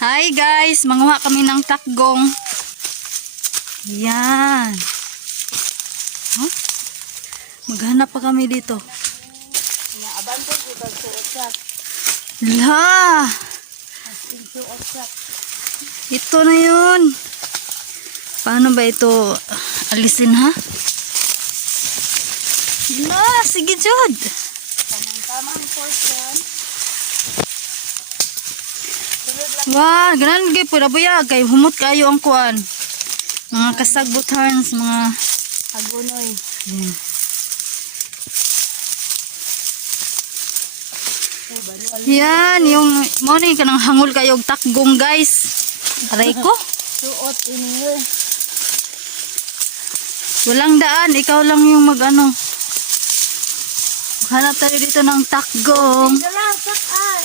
Hi guys, manguha kami ng takgong. Yan. Huh? Maghanap pa kami dito. La. Ito na yun. Paano ba ito alisin ha? La, sige Jod. Tamang portion. Wah, ganan gay pura buya kay humot kayo ang kuan. Mga kasagbot hands, mga Agunoy. Yan, yung morning kanang hangul kayo og takgong guys. Aray ko. Suot ini. Walang daan, ikaw lang yung mag-ano. Hanap tayo dito ng takgong.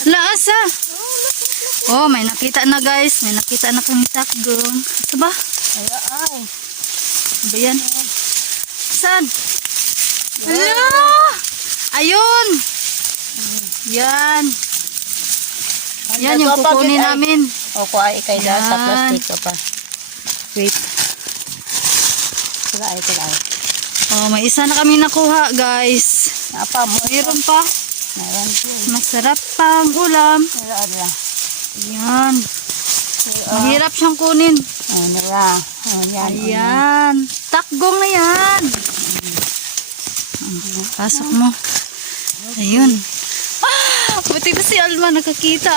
Laasa. Oh, may nakita na guys. May nakita na kami takgong. Ito ba? Ay. Ba yan? Saan? Ala! Ayun! Yan. Yan yung kukunin namin. O ko ay kay da sa Yan. plastic ka pa. Wait. Sila ay. Oh, may isa na kami nakuha guys. Apa mo? Mayroon pa. Meron po. Masarap pang ulam. Meron na. Yan. Mahirap siyang kunin. Nira. Yan. Ayan. Takgong na yan. Pasok mo. Ayun. Ah, buti ba si Alma nakakita?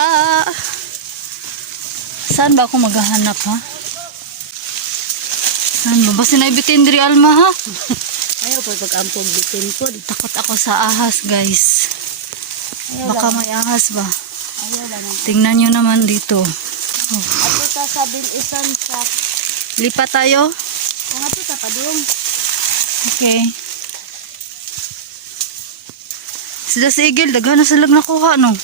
Saan ba ako maghahanap ha? Saan ba? Basta naibitin diri Alma ha? Ayaw po pag-ampog bitin po. Takot ako sa ahas guys. Baka may ahas ba? Ayaw ba na. Tingnan nyo naman dito. Ato ta sa bilisan sa. Lipat tayo. Kung ato ta padung. Okay. Sila si Igil, daghan na silang nakuha no. Ito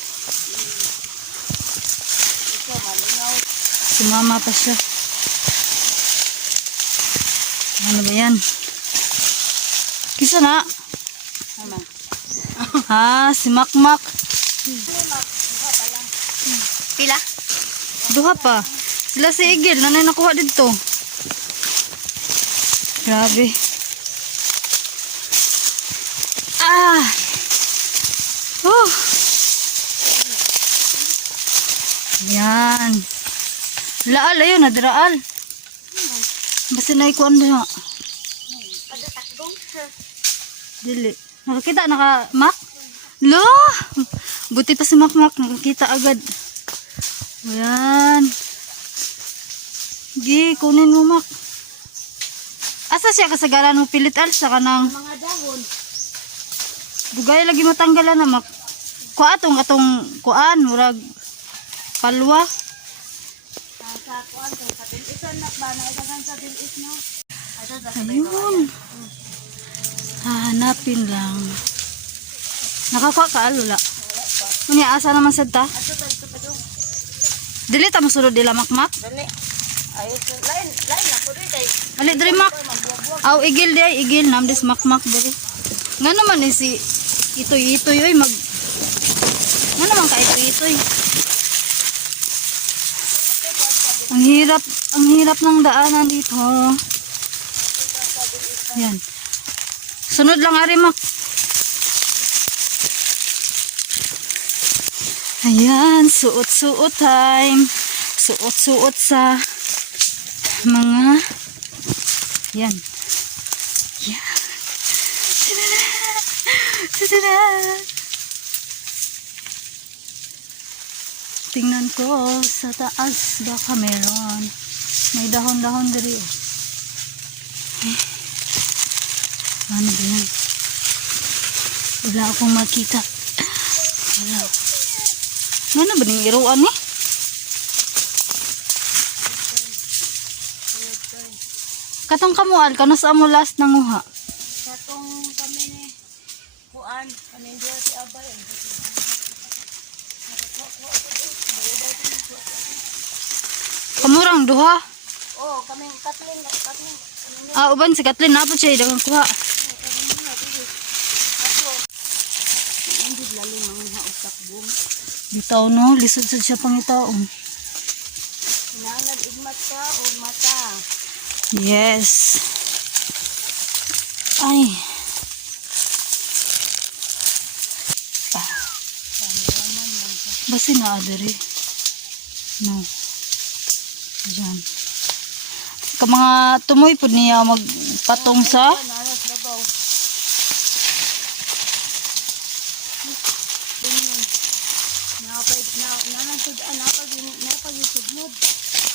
malingaw. Sumama pa siya. Ano ba yan? Kisa na? Naman. Ha, si Makmak. Pila? Duha pa. Sila si Igil, nanay nakuha dito. Grabe. Ah! Oh! Yan. Laal, ayun, nadraal. Basta na ikuan doon. Ada takdong. Dili. Nakakita, naka-mak? Lo! Buti pa si Makmak, nakakita agad. Ayan. Gi, kunin mo Mak. Asa siya kasagaran mo pilit alsa ka ng Mga dahon. bugay lagi matanggalan na Mak. Kuha atong kuan, murag palwa. Sa kuan sa bilisan na ba na dagan sa bilis no. Ato sa Ayun. Hanapin lang. Nakakuha ka alula. Unya asa naman sad ta? ato ta dito padung. Dili ta mosulod dila Makmak. Dali. Ayo lain na pud kay. Ali diri Mak. Aw igil di ay igil namdes Makmak diri. Nga naman ni si itoy oy mag. Nga naman ka itoy. Ang hirap ng daanan dito. Yan. Sunod lang ari Mak. Ayan, suot-suot time. Suot-suot sa mga yan. Yan. Tada! Tada! Tingnan ko sa taas baka meron. May dahon-dahon diri. Eh. Ano ba yan? Wala akong makita. Wala. Ano ba ning iruan eh? Katong kamual, kano sa amo last nanguha? Sa tong kami ni kuan kami diya si Abay. Kamurang duha. Oh, kami Kathleen. Ah, uban si Kathleen napod siya dagang kuha. Hindi lalim ang takbong. Bitaw no, lisod sad siya pangitaon. mata o mata. Yes. Ay. Basi na adere. No. Diyan. Ka mga tumoy po niya magpatong sa Naras babaw. Napag-isudnod.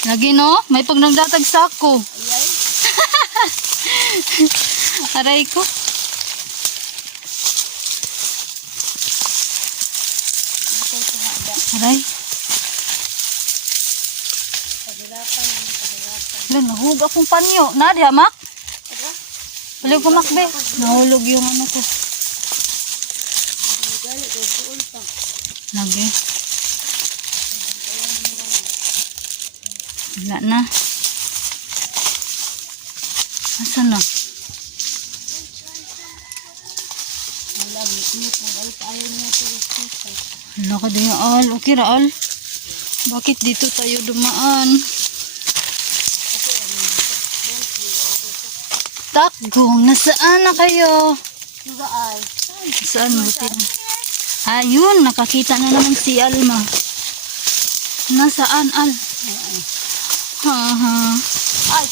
lagi no, may pag nagdatag sako. Ayay. Aray ko. Aray. Wala, nahug akong panyo. Na, di hamak? Wala ko makbe. Nahulog yung ano ko. Lagi. Wala na. Asan na? Wala ka din yung al. Okay ra al. Bakit dito tayo dumaan? Takgong, nasaan na kayo? Nugaan. Saan mo tin? Ayun, nakakita na naman si Alma. Nasaan Al? Ha. Ay!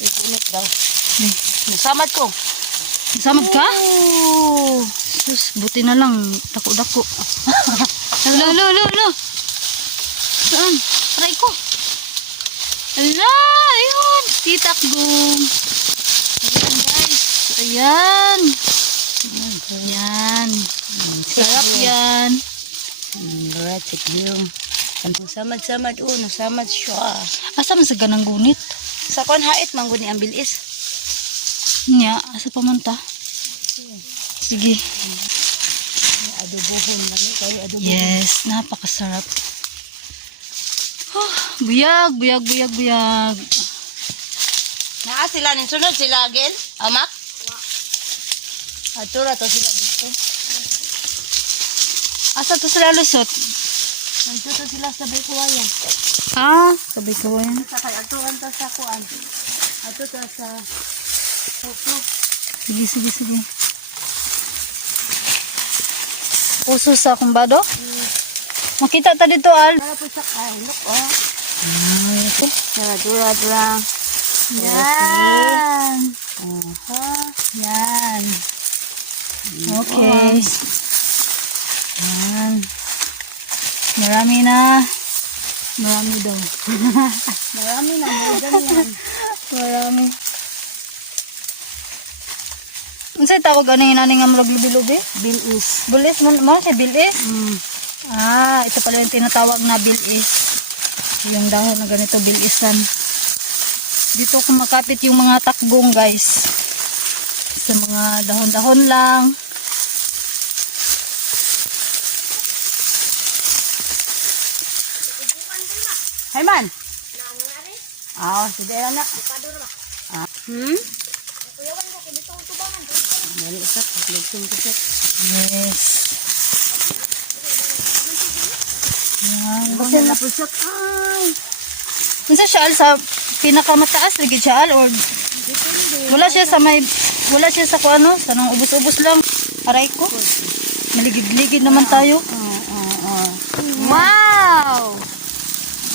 Ipunit daw. Nasamad ko. Nasamad ka? Sus, buti na lang. Dako-dako. Lo. Saan? Aray ko. Ala, ayun. Titakgong. Ayan guys. Ayan. Ayan. Sarap yan. Ratik yung. Samad-samad nasamad siya. Asa man sa ganang gunit? Sa kon hait mangguni ang bilis. Nya, asa pa man ta? Sige. Adobohon lami kayo adobohon. Yes, napakasarap. Oh, buyag. Naa sila nin sunod sila agil. Amak? Atura to sila dito. Asa to sila lusot? Nandito sila sa Baykawayan. Ah, sabay ko yan. Sa kay atuan ta sa kuan. Ato ta sa Puso. Sige. Puso sa kumbado? Makita ta dito, Al. Para po sa kay look oh. Ito. Dura. Yan. Yan. Okay. Yan. Marami daw. Marami na mo ganyan. Marami. Unsay tawag ani nani nga murag lubi-lubi? Bilis. Bilis mo siya bilis? Ah, ito pala yung tinatawag na bilis. Yung dahon na ganito bilisan. Dito kumakapit yung mga takgong, guys. Sa mga dahon-dahon lang. Hay man. Sige lang na. Dali isa, lagting ko siya. Yes. Yan. Kasi na po siya. Ay! Unsa siya Al, sa pinakamataas lagi siya Al, or wala siya sa kuano, sa nang ubos-ubos lang. Aray ko. Maligid-ligid naman tayo. Wow!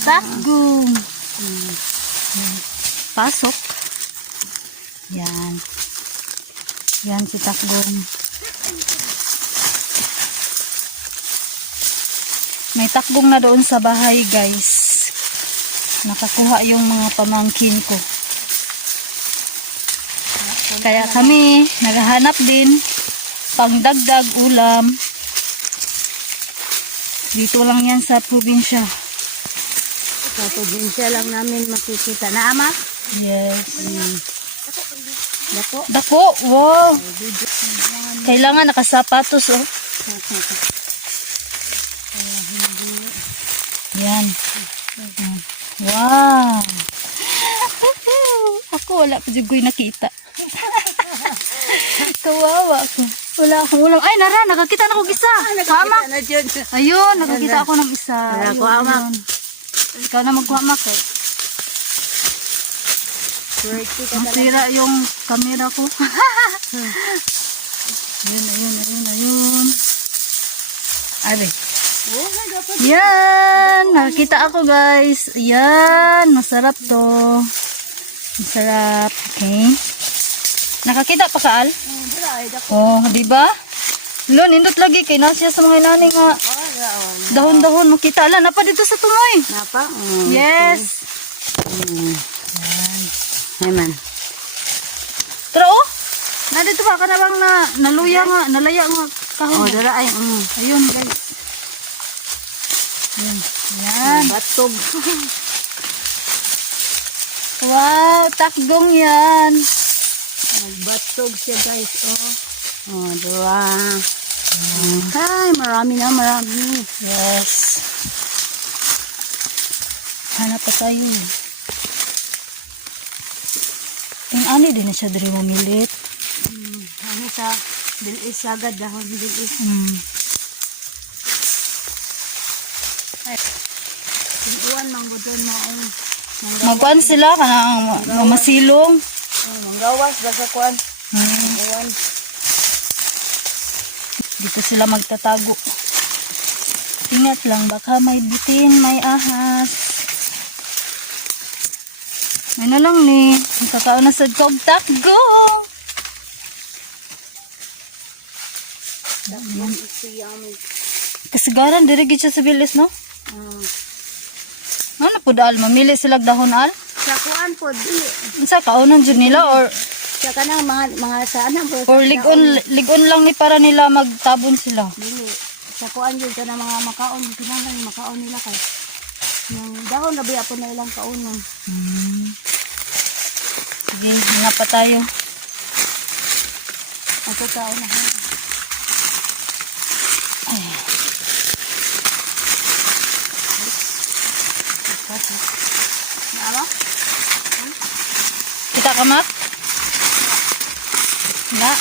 Takgong. Pasok. Yan. Yan si Takgong. May takgong na doon sa bahay, guys. Nakakuha yung mga pamangkin ko. Kaya kami naghahanap din pangdagdag ulam. Dito lang yan sa probinsya. Sa probinsya lang namin makikita. Na, Ama? Yes. Dako. Dako, wow. Kailangan nakasapatos, oh. Yan. Wow. Ako wala pa jugoy nakita. Kawawa ako. Wala akong ulam. Ay, nara, nakakita na ako isa. Kuhamak. Na dyan. Ayun, nakakita ako ng isa. Nara, Ayun, kuhamak. ayun. Ikaw na magkuhamak, eh. Pretty ka talaga. Masira yung camera ko. Ayun. Ari. Oh, dapat. Yan! Nakakita ako guys. Yan! Masarap to. Masarap. Okay. Nakakita pa ka, Al? Dira, ay dapat. Oh, di ba? Lo, nindot lagi kay nasya sa mga inani nga dahon-dahon makita ala napa dito sa tumoy. Napa? Yes. Ay man. Pero oh, na dito ba kana bang naluya nga, nalaya nga kahon. Oh, dira ay. Ayun guys. Yan. Batog. Wow, takgong yan. Nagbatog siya guys. Oh, dira. Ay, marami. Yes. Hanap pa tayo. Yung ani din na siya diri mamilit. Ano sa bilis agad dahon bilis. Iwan mang budon mo ang Magkuan sila kanang mamasilong. manggawas ba sa kuan? Iwan. Dito sila magtatago. Ingat lang baka may bitin, may ahas. May na lang ni. Kakaon na sa kog takgo. Yan. Ito yummy. Kasagaran diri gid siya sa bilis no? Ano po dal mamili sila og dahon al? Sa kuan po di. Unsa kaunon jud nila or Sa kanang mga sana po. ligon lang ni para nila magtabon sila. Dili. Sa kuan jud kana mga makaon kinahanglan makaon nila kay yung dahon labi apo na ilang kaunon. Sige, nga pa tayo. Ato kaon na. Ano? Kita ka mak? Na.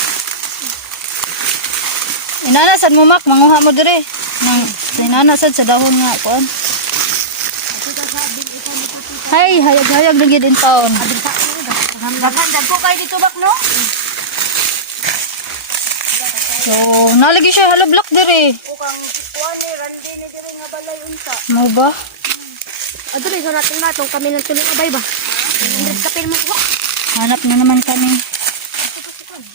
Inanasan mo mak, manguha mo dire. Nang inanasan sa dahon nga kuan. Ato ka sa bil ito ni puti. Hay, hayag-hayag na gid in taon. Adin ta ano da. Dagan ko kay dito bak no? So, nalagi siya halablak dire. O kang kuan ni randi ni diri nga balay unta. Mo ba? Adre sa natin natong kami nang tuloy abay ba? Indret kapil mo ko. Hanap na naman kami.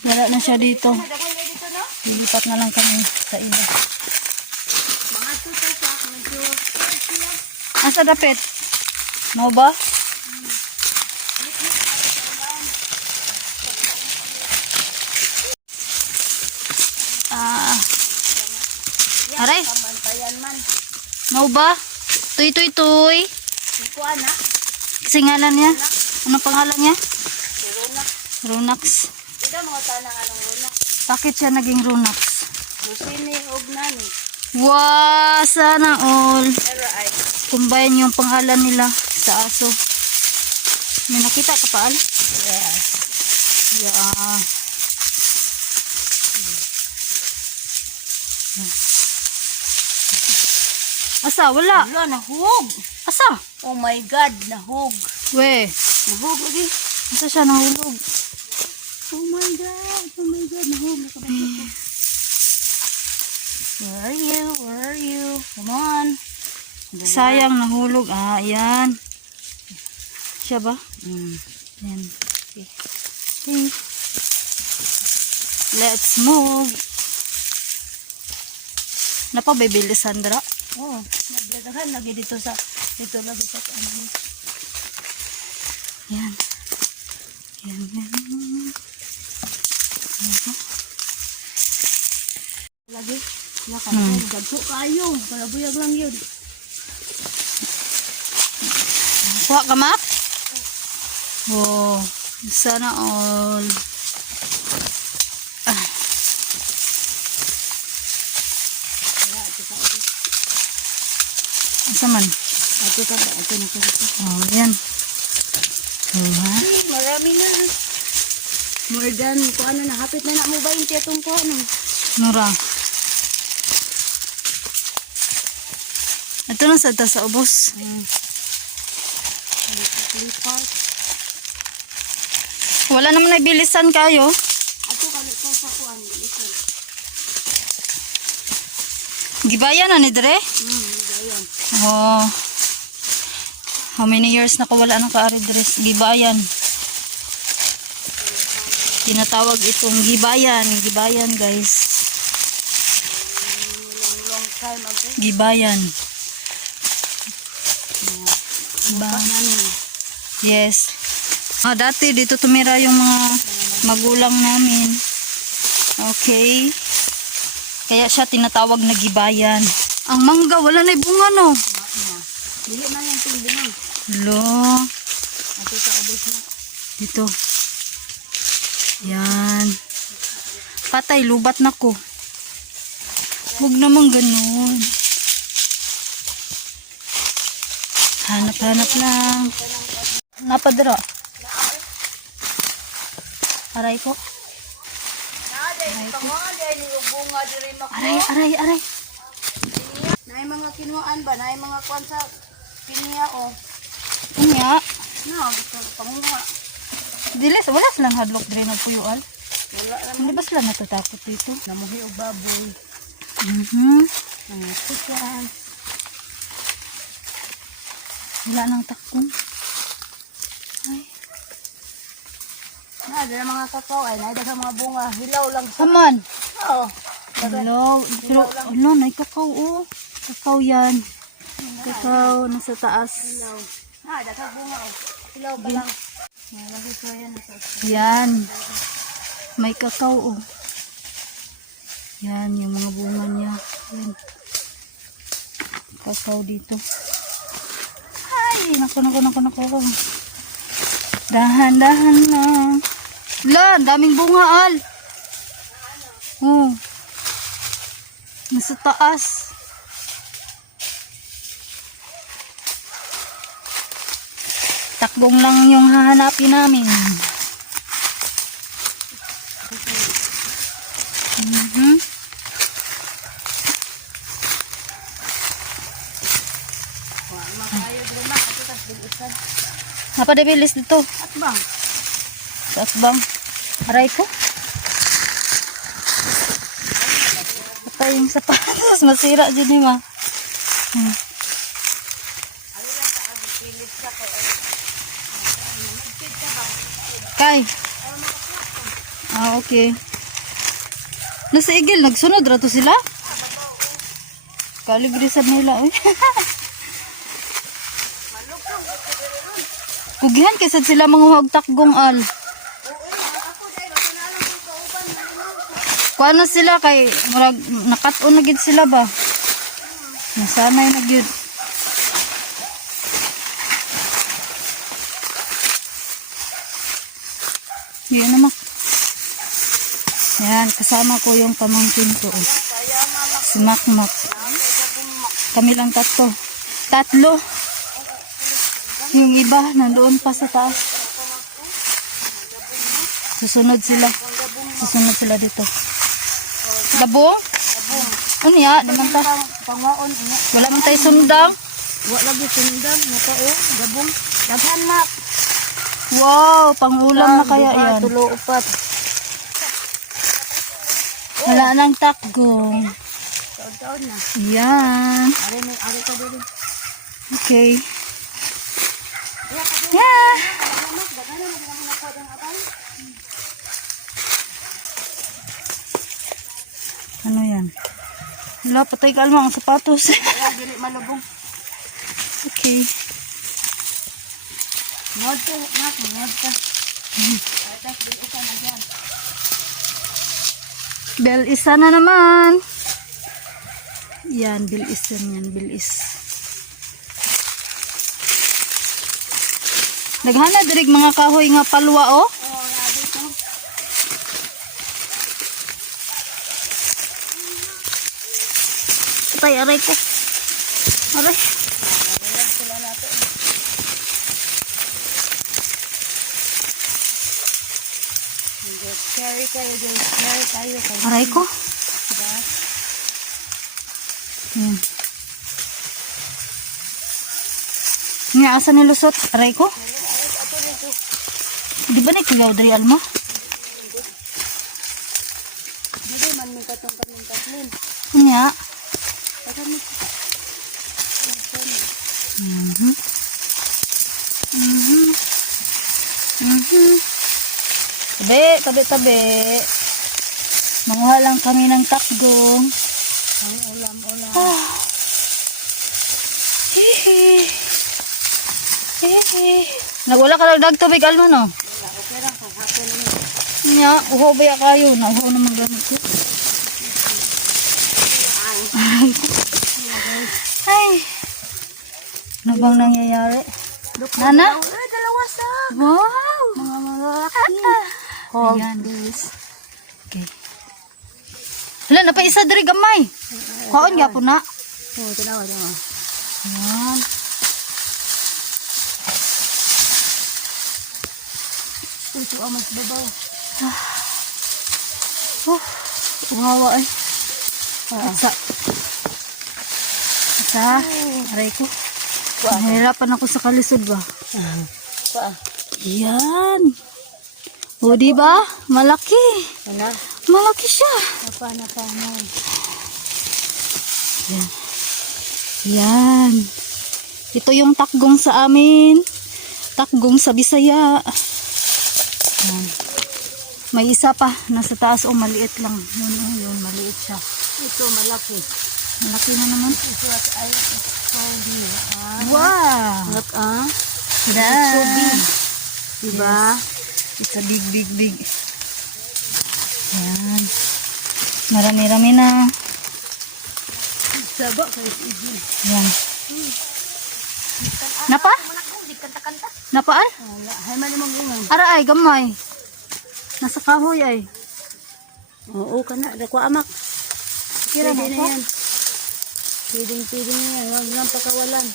Wala na siya dito. Dagan na dito no? Lilipat na lang kami sa iba. Mga tuto sa medyo Asa dapit? Mo ba? Aray, kamantayan man. mo ba? Tuy. Kuan na. Kasi ngalan niya? Ano pangalan niya? Runa. Runax. Ito mga tanang anong runa. Bakit siya naging Runax? Susini og nani. Wow, sana all. Pero ay Combine yung pangalan nila sa aso. May nakita ka pa, Al? yes. Yeah. Asa? Wala. Wala nahug. Asa? Oh my god, nahug. We. Nahug lagi. Asa siya nahulog? Oh my god, nahug. Where are you? Come on. Sayang nahulog. Ah, ayan. Siya ba? Ayan. Okay. Let's move. Napabibili, Sandra? Oh, naglagahan lagi dito lagi sa ano. Yan. Yan. Lagi. Nakapag dagko kayo. Kalabuyag lang yun. Kuha ka, Mak? Oh, sana all. Asa man? Ito na po. Oh, yan. Oh, Marami na. More than, kung ano na, hapit na mo ba yung tiyatong ko, ano? Nura. Ito na sa ubos. Lipat. Wala naman nabilisan kayo. Ato kalit ko sa kuan. Ito. Gibayan na ni Dre? Gayon. Oh. How many years na ko wala ng kaari dress? Gibayan. Tinatawag itong gibayan. Gibayan, guys. Long time ago. Gibayan. Ba? Yes. Dati dito tumira yung mga magulang namin. Okay. Kaya siya tinatawag na gibayan. Ang mangga, wala na bunga, no? Dili na yung tingin. Lo. Ato sa ubos na. Dito. Yan. Patay, lubat na ko. Huwag naman ganun. Hanap-hanap lang. Napadra. Aray ko. Aray. Naay mga kinuan ba? Naay mga kuan sa pinya o. Unya. Na, gusto pangunga. Diles, wala silang hadlock dre ng puyuan. Wala naman. Hindi ba sila natatakot dito? Namuhi o baboy. Mhm. Yan. Wala nang takong. Ay. Na, mga kakao ay naay daghang mga bunga. Hilaw lang sa. Saman. Oo. Hello. Pero, ano, naikakaw, oh. Kakao yan. Kakao, nasa taas. Hilaw. Ah, daghang bunga o. Hilaw pa lang. Malaki ko yan. Yan. May kakao, oh. Yan, yung mga bunga niya. Yan. Kakao dito. Ay, nako. Dahan-dahan lang. La, daming bunga, Al. Oh. Nasa taas. Takbong lang yung hahanapin namin. Mhm. Makayo din na. Ato tas bilisan. Napadibilis dito. At bang? Taas bang? Aray ko. Patay yung sapatos. Masira dyan ni ma. Kay. Okay. Nasa igil, nagsunod rato sila? Kalibrisan nila. Uy. Kugihan kasi sila manguhag takgong, Al. Kuha na sila kay nakat-on na gid sila ba? Nasanay na gid. Yan naman. Yan, kasama ko yung pamangkin ko. Si Makmak. Kami lang tatlo. Yung iba, nandoon pa sa taas. Susunod sila dito. Gabong? Ano ya? Naman ta? Pangwaon. Wala man tayo sundang. Wala lagi sundang. Naka o. Gabong. Daghan mak. Wow, pangulam na kaya yan. Tulo, upat. Wala nang takgong. Taon-taon na. Yan. Ari ka din. Okay. Yeah. Ano yan? Wala, patay ka alma ang sapatos. Kaya dili malubong. Okay. Ngod ka, nak. Ngod ka. Atas din isa na dyan. Bel isa na naman. Yan, bilis yan, bilis. Naghana dirig mga kahoy nga palwa, oh. Oo, nabi ko. Aray ko. Aray. Carry kayo, guys. Carry tayo. Aray ko. Yan. Nga, asa nilusot? Aray ko. Di ba na kuyaw dari Alma? Hindi man may katong kaming tatlin. Nya. Kasi mo. Mhm. Mhm. Mhm. Tabi. Manguha lang kami ng takgong. Ang ulam-ulam. Nagwala ka lang tubig Alma no? Wala, okay lang. Hapon naman. Nya, uho ba ya kayo? Nauho naman gamit ko. Ay. Ano bang nangyayari? Nana? Ay, dalawa sa. Wow! Mga malaki. Ayan. Okay. Wala, napaisa diri gamay. Kaon nga po na. Oo, tinawa. Ayan. Ito ang mas babaw. Uhawa ay. Asa. Aray ko. Nahirapan ako sa kalisod ba? Pa. Yan. O, diba? Malaki. Wala. Malaki siya. Napa mo. Yan. Ito yung takgong sa amin. Takgong sa Bisaya. Yan. May isa pa. Nasa taas. O, maliit lang. Yun, maliit siya. Ito malaki. Malaki na naman. Ito at ay. Wow. Look ah. It's so big. Diba? It's a big. Yan. Marami-rami na. Saba kayo easy. Yan. Napa? Napaan? Wala. Hay man naman gungan. Ara ay, gamay. Nasa kahoy ay. Oo ka na. Dako amak. Kira Pwede na na ako? yan. Pwedeng na yan. Huwag lang pakawalan.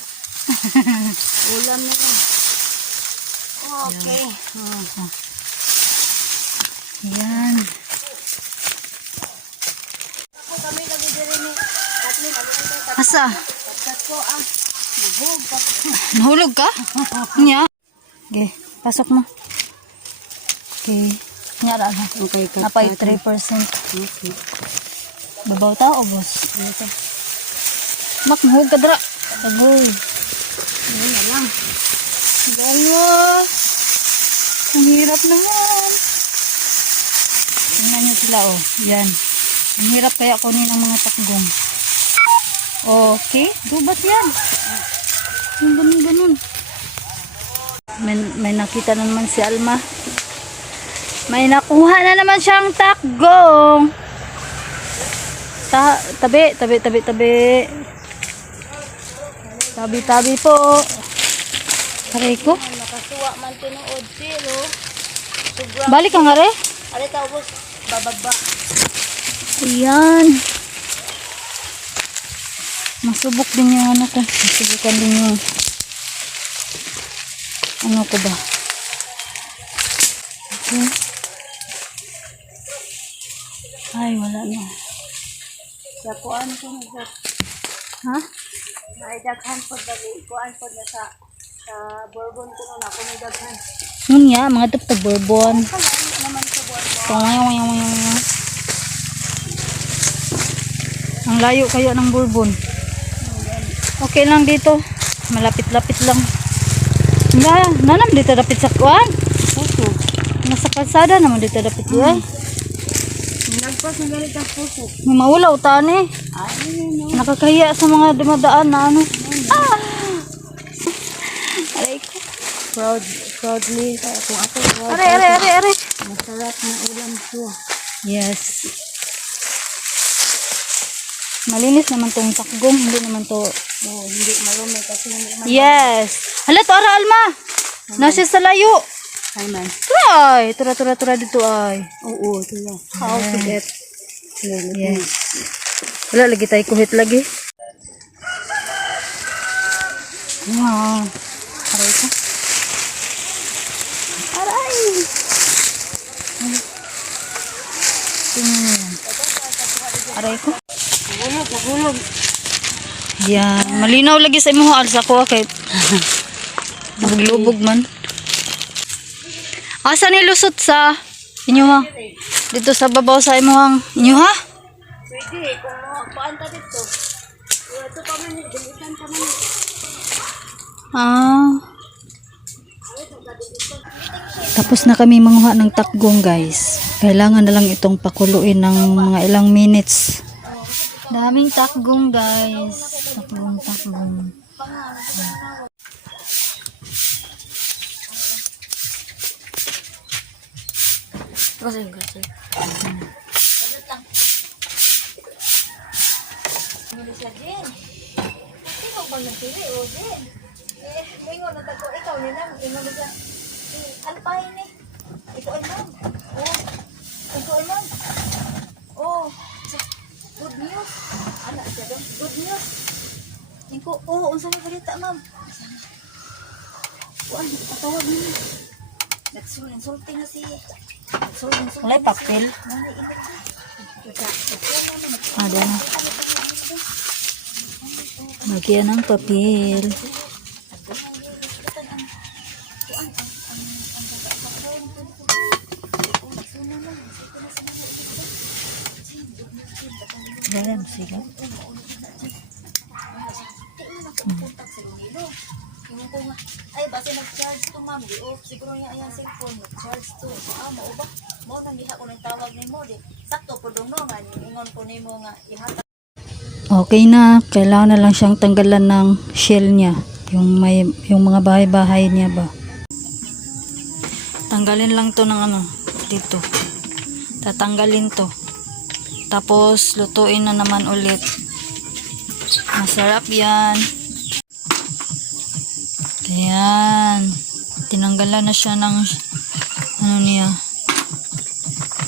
Ulam na yan. Okay. Yan. Ako kami nagdiri ni Kathleen. Asa? Tatat ko ah. Nahog ka. Nahulog ka? Nya. Okay, pasok mo. Okay. Nya ra na. Okay, Napay 3%. Okay. Babaw ta o boss? Dito. Mak, mahug ka dra. Agoy. Yan na lang. Dalo. Ang hirap na yan. Tingnan nyo sila oh. Yan. Ang hirap kaya kunin ang mga takgong. Okay. Dubat yan. Yung ganun. May nakita na naman si Alma. May nakuha na naman siyang takgong. Tabi. Tabi po. Aray ko. Nakasuwa man tinuod pero sobrang. Balik ka nga re. Ari ta ubos bababa. Ayan. Masubok din yung ano ko. Masubukan din yung ano ko ba. Okay. Ay, wala na. Sa kuan ko na Ha? naidaghan po dali kuan po na sa Bourbon ko na ako naidaghan. Ngunya, mga tuptag bourbon. Kaya naman sa Bourbon. Tungayong. Ang layo kaya ng bourbon. Okay lang dito. Malapit-lapit lang. Nanam dito dapit sa kuan. Puso. Nasa kalsada naman dito dapit yan. Nagpas na galit ang puso. May maulaw tani. Ay, no. Nakakahiya sa mga dumadaan na ano. Aray ko. Proudly. Kung ako proud. Aray. Masarap na ulam siya. Yes. Malinis naman tong takgong. Hindi naman to. Oh, hindi marumi kasi hindi man. Yes. Hala to ara Alma. Nasa sa layo. Ay man. Try. Tura dito ay. Oo, ito na. How to get. Yes. Wala lagi tayo kuhit lagi. Wow. Aray ko. Aray. Tingnan mo yan. Aray ko. Pagulog. Yan. Malinaw lagi sa imo alsa ko kay lubog man. Asa ni lusot sa inyo ha? Dito sa babaw sa imuhang inyo ha? Pwede, kung paanta dito. Ito pa man, bilisan pa man. Ah. Tapos na kami manguha ng takgong guys. Kailangan na lang itong pakuluin ng mga ilang minutes. Daming takgong guys. Takgong. Kasi. Ikaw ba nagpili o din? Mingon na tago, ikaw nila. Mingon na siya. Alpahin eh. Ikaw ay ma'am. Oh. Ikaw ay ma'am. Oh. Good news. Anak siya doon. Good news. Ikaw, oh, unsa may balita ma'am. Kuan, patawag niyo. Nagsulti na si. Walay papel. Ada na. Lagyan ng papel. Ganyan, sige. Ay, basta nag-charge to ma'am. Di off. Siguro niya ayang cellphone. Nag-charge to. Mao ba? Mao nang diha ko ng tawag ni mo. Di. Sakto po dong no. Nga, ingon po ni mo nga. Ihata. Okay na. Kailangan na lang siyang tanggalan ng shell niya. Yung mga bahay-bahay niya ba. Tanggalin lang to ng ano. Dito. Tatanggalin to. Tapos, lutuin na naman ulit. Masarap yan. Ayan. Tinanggalan na siya ng ano niya.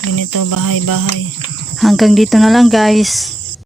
Ganito, bahay-bahay. Hanggang dito na lang guys.